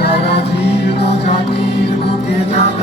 যারা জীর্ণ জাতির বুকে জাগালো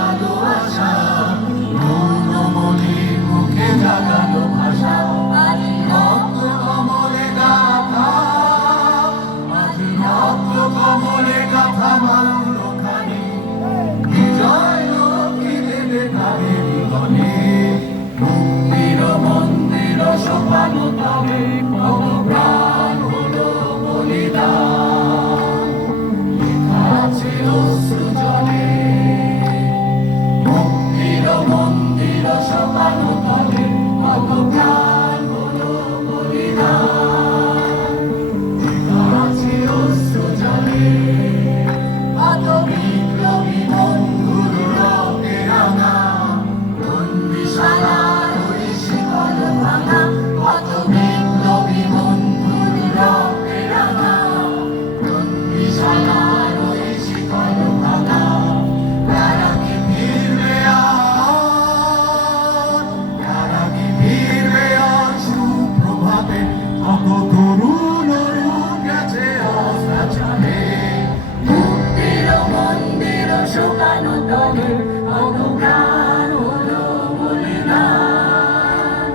প্রাণ হলো বলিদান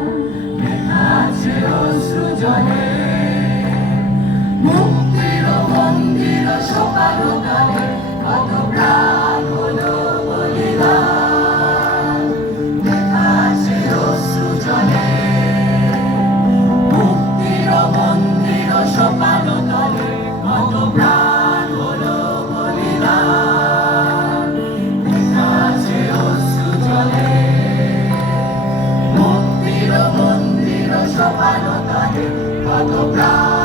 লেখা আছে অশ্রু জলে মুক্তির মন্দির শুকানো তবে কত প্রাণ no